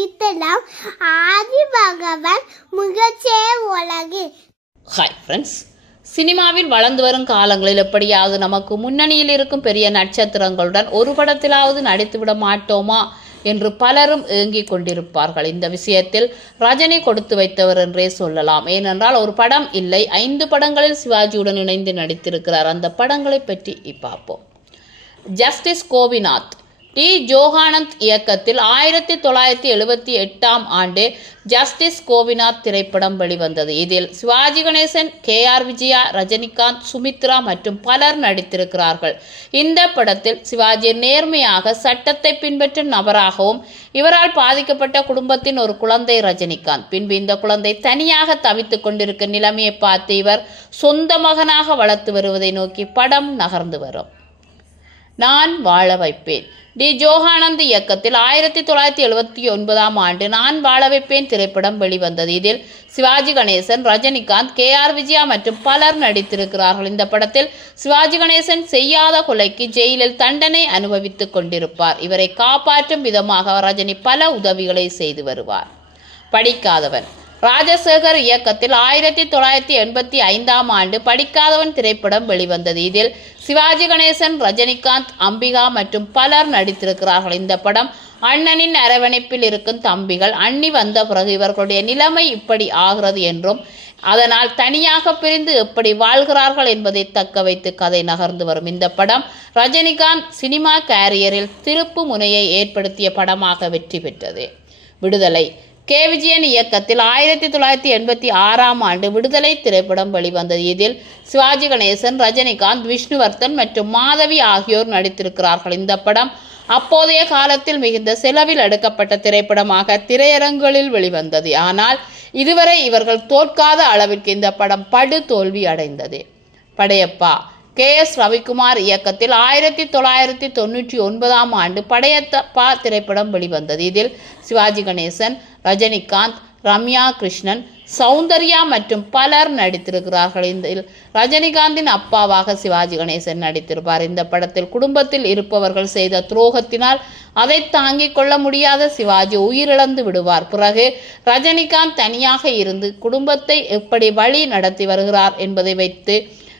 அளித்தலாம் ஆதி பகவான் முகச்சே உலகு hi friends சினிமாவில் வளர்ந்து வரும் காலங்களில் எப்படியாவது நமக்கு முன்னணியில் இருக்கும் பெரிய நட்சத்திரங்களுடன் ஒரு படத்திலாவது நடித்துவிட மாட்டோமா என்று பலரும் ஏங்கிக் கொண்டிருப்பார்கள். இந்த விஷயத்தில் ரஜினி கொடுத்து வைத்தவர் என்றே சொல்லலாம். ஏனென்றால் ஒரு படம் இல்லை ஐந்து படங்களில் சிவாஜியுடன் இணைந்து நடித்திருக்கிறார். அந்த படங்களை பற்றி பார்ப்போம். Justice Gopinath D. ஜோகானந்த் இயக்கத்தில் ஆயிரத்தி தொள்ளாயிரத்தி எழுபத்தி எட்டாம் ஆண்டு ஜஸ்டிஸ் கோபிநாத் திரைப்படம் வெளிவந்தது. இதில் சிவாஜி கணேசன் கே. ஆர். விஜயா ரஜினிகாந்த் சுமித்ரா மற்றும் பலர் நடித்திருக்கிறார்கள். இந்த படத்தில் சிவாஜி நேர்மையாக சட்டத்தை பின்பற்றும் நபராகவும் இவரால் பாதிக்கப்பட்ட குடும்பத்தின் ஒரு குழந்தை ரஜினிகாந்த். பின்பு இந்த குழந்தை தனியாக தவித்துக் கொண்டிருக்கும் நிலைமையை பார்த்து இவர் சொந்த மகனாக வளர்த்து வருவதை நோக்கி படம் நகர்ந்து வரும். நான் வாழ வைப்பேன். டி. ஜோகானந்த் இயக்கத்தில் ஆயிரத்தி தொள்ளாயிரத்தி எழுபத்தி ஒன்பதாம் ஆண்டு நான் வாழ வைப்பேன் திரைப்படம் வெளிவந்தது. இதில் சிவாஜி கணேசன் ரஜினிகாந்த் கே. ஆர். விஜயா மற்றும் பலர் நடித்திருக்கிறார்கள். இந்த படத்தில் சிவாஜி கணேசன் செய்யாத கொலைக்கு ஜெயிலில் தண்டனை அனுபவித்துக் கொண்டிருப்பார். இவரை காப்பாற்றும் விதமாக ரஜினி பல உதவிகளை செய்து வருவார். படிக்காதவன். ராஜசேகர் இயக்கத்தில் ஆயிரத்தி தொள்ளாயிரத்தி எண்பத்தி ஐந்தாம் ஆண்டு படிக்காதவன் திரைப்படம் வெளிவந்தது. இதில் சிவாஜி கணேசன் ரஜினிகாந்த் அம்பிகா மற்றும் பலர் நடித்திருக்கிறார்கள். இந்த படம் அண்ணனின் அரவணைப்பில் இருக்கும் தம்பிகள் அண்ணி வந்த பிறகு இவர்களுடைய நிலைமை இப்படி ஆகிறது என்றும் அதனால் தனியாக பிரிந்து எப்படி வாழ்கிறார்கள் என்பதை தக்க வைத்து கதை நகர்ந்து வரும். இந்த படம் ரஜினிகாந்த் சினிமா கேரியரில் திருப்பு முனையை ஏற்படுத்திய படமாக வெற்றி பெற்றது. விடுதலை கே. விஜயன் இயக்கத்தில் ஆயிரத்தி தொள்ளாயிரத்தி எண்பத்தி ஆறாம் ஆண்டு விடுதலை திரைப்படம் வெளிவந்தது. இதில் சிவாஜி கணேசன் ரஜினிகாந்த் விஷ்ணுவர்தன் மற்றும் மாதவி ஆகியோர் நடித்திருக்கிறார்கள். இந்த படம் அப்போதைய காலத்தில் மிகுந்த செலவில் எடுக்கப்பட்ட திரைப்படமாக திரையரங்குகளில் வெளிவந்தது. ஆனால் இதுவரை இவர்கள் தோற்காத அளவிற்கு இந்த படம் படு தோல்வி அடைந்தது. படையப்பா கே எஸ் ரவிக்குமார் இயக்கத்தில் ஆயிரத்தி தொள்ளாயிரத்தி தொண்ணூற்றி ஒன்பதாம் ஆண்டு படையத்தப்பா திரைப்படம் வெளிவந்தது. இதில் சிவாஜி கணேசன் ரஜினிகாந்த் ரம்யா கிருஷ்ணன் சௌந்தர்யா மற்றும் பலர் நடித்திருக்கிறார்கள். இதில் ரஜினிகாந்தின் அப்பாவாக சிவாஜி கணேசன் நடித்திருப்பார். இந்த படத்தில் குடும்பத்தில் இருப்பவர்கள் செய்த துரோகத்தினால் அதை தாங்கிக் கொள்ள முடியாத சிவாஜி உயிரிழந்து விடுவார். பிறகு ரஜினிகாந்த் தனியாக இருந்து குடும்பத்தை எப்படி வழி நடத்தி வருகிறார் என்பதை வைத்து